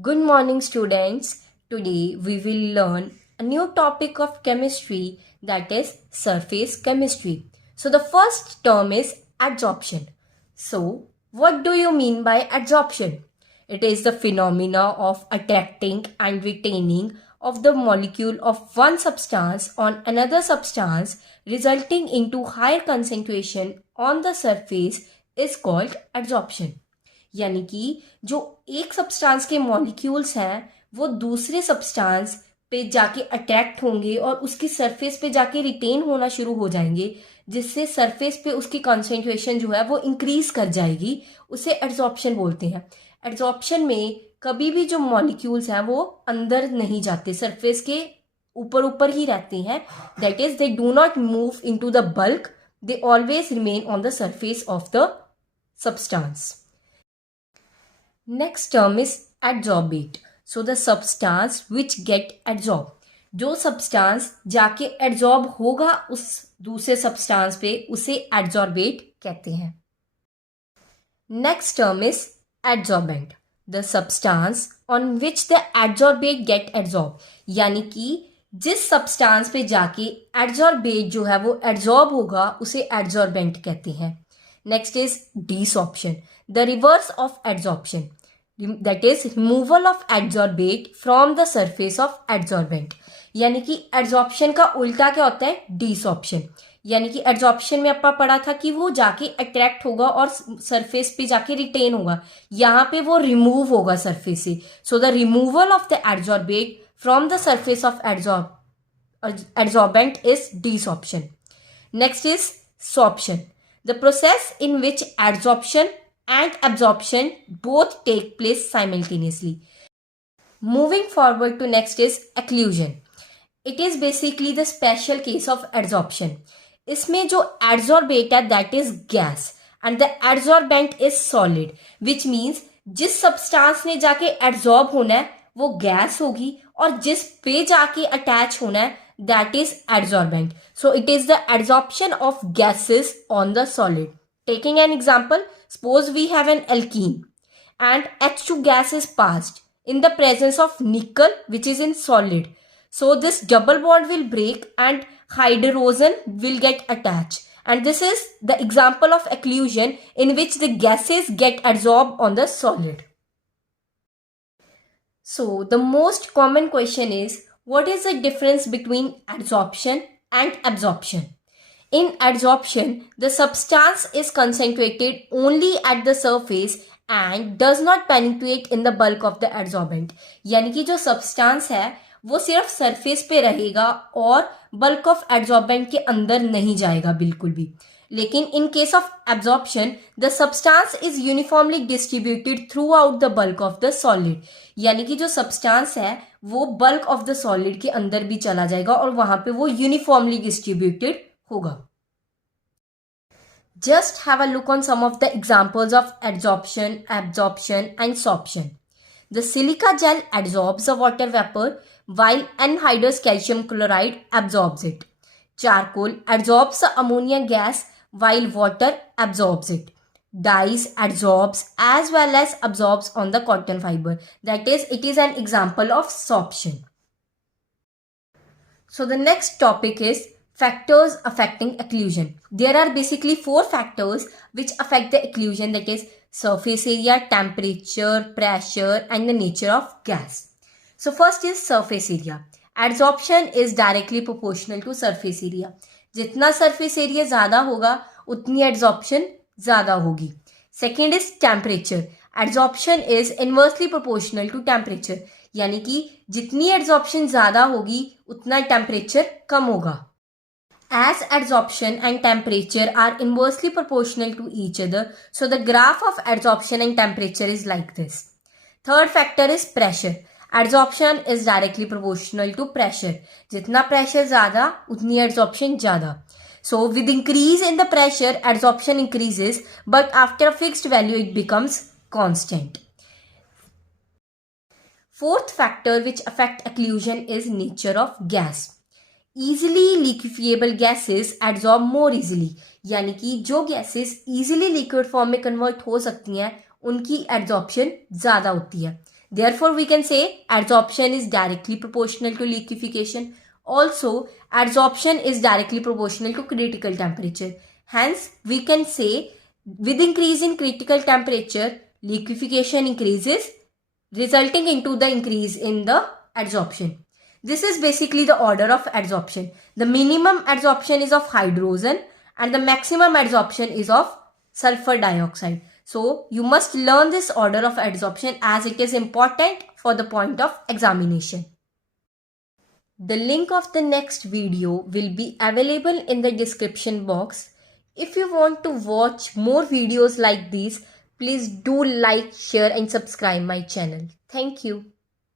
Good morning, students. Today we will learn a new topic of chemistry, that is surface chemistry. So, the first term is adsorption. So, what do you mean by adsorption? It is the phenomena of attracting and retaining of the molecule of one substance on another substance, resulting into higher concentration on the surface, is called adsorption. यानी कि जो एक substance के molecules हैं वो दूसरे substance पे जाके अट्रैक्ट होंगे और उसकी सरफेस पे जाके रिटेन होना शुरू हो जाएंगे, जिससे सरफेस पे उसकी कॉन्सेंट्रेशन जो है वो इंक्रीज कर जाएगी. उसे एड्सॉर्प्शन बोलते हैं. एड्सॉर्प्शन में कभी भी जो मॉलिक्यूल्स हैं वो अंदर नहीं जाते, सरफेस के ऊपर ऊपर ही रहते हैं. That is they do not move into the bulk, they always remain on the surface of the substance. Next term is adsorbate. So the substance which get adsorbed. जो सब्सटेंस जाके एड्जॉर्ब होगा उस दूसरे सब्सटेंस पे, उसे adsorbate कहते हैं. Next term is adsorbent. The substance on which the adsorbate get adsorb, यानी कि जिस सब्सटेंस पे जाके एड्सॉर्बेट जो है वो एड्सॉर्ब होगा उसे एड्सॉर्बेंट कहते हैं. Next is desorption, the reverse of adsorption, that is removal of adsorbate from the surface of adsorbent. यानी कि एड्सॉर्प्शन का उल्टा क्या होता है? डिसॉर्प्शन. यानी कि एड्सॉर्प्शन में अपना पढ़ा था कि वो जाके अट्रैक्ट होगा और सरफेस पे जाके रिटेन होगा. यहाँ पे वो रिमूव होगा सरफेस से. So the removal of the adsorbate from the surface of adsorbent is desorption. Next is sorption, the process in which adsorption and absorption both take place simultaneously. Moving forward to next is occlusion. It is basically the special case of adsorption. इसमें जो adsorbate है that is gas and the adsorbent is solid, which means जिस substance ने जाके adsorb होना है वो gas होगी और जिस पे जाके attach होना है that is adsorbent. So it is the adsorption of gases on the solid. Taking an example, suppose we have an alkene and H2 gas is passed in the presence of nickel which is in solid. So this double bond will break and hydrogen will get attached. And this is the example of occlusion in which the gases get adsorbed on the solid. So the most common question is, what is the difference between adsorption and absorption? In adsorption, the substance is concentrated only at the surface and does not penetrate in the bulk of the adsorbent. यानी कि जो substance है वो सिर्फ surface पे रहेगा और bulk of adsorbent के अंदर नहीं जाएगा बिल्कुल भी. लेकिन in case of absorption, the substance is uniformly distributed throughout the bulk of the solid. यानी कि जो substance है वो bulk of the solid के अंदर भी चला जाएगा और वहां पे वो uniformly distributed होगा. Just have a look on some of the examples of adsorption, absorption and sorption. The silica gel adsorbs the water vapor while anhydrous calcium chloride absorbs it. Charcoal adsorbs the ammonia gas while water absorbs it. Dyes adsorbs as well as absorbs on the cotton fiber. That is, it is an example of sorption. So the next topic is factors affecting occlusion. There are basically 4 factors which affect the occlusion, that is surface area, temperature, pressure and the nature of gas. So first is surface area. Adsorption is directly proportional to surface area. जितना surface area ज़्यादा होगा उतनी adsorption ज़्यादा होगी. Second is temperature. Adsorption is inversely proportional to temperature. यानी कि जितनी adsorption ज़्यादा होगी उतना temperature कम होगा. As adsorption and temperature are inversely proportional to each other, so the graph of adsorption and temperature is like this. Third factor is pressure. Adsorption is directly proportional to pressure. जितना pressure ज़्यादा उतनी adsorption ज़्यादा. So with increase in the pressure, adsorption increases, but after a fixed value it becomes constant. Fourth factor which affect occlusion is nature of gas. Easily liquefiable gases adsorb more easily. यानी कि जो gases easily liquid form में convert हो सकती हैं उनकी adsorption ज़्यादा होती है. Therefore, we can say adsorption is directly proportional to liquefaction. Also, adsorption is directly proportional to critical temperature. Hence, we can say with increase in critical temperature, liquefaction increases, resulting into the increase in the adsorption. This is basically the order of adsorption. The minimum adsorption is of hydrogen and the maximum adsorption is of sulfur dioxide. So you must learn this order of adsorption as it is important for the point of examination. The link of the next video will be available in the description box. If you want to watch more videos like these, please do like, share and subscribe my channel. Thank you.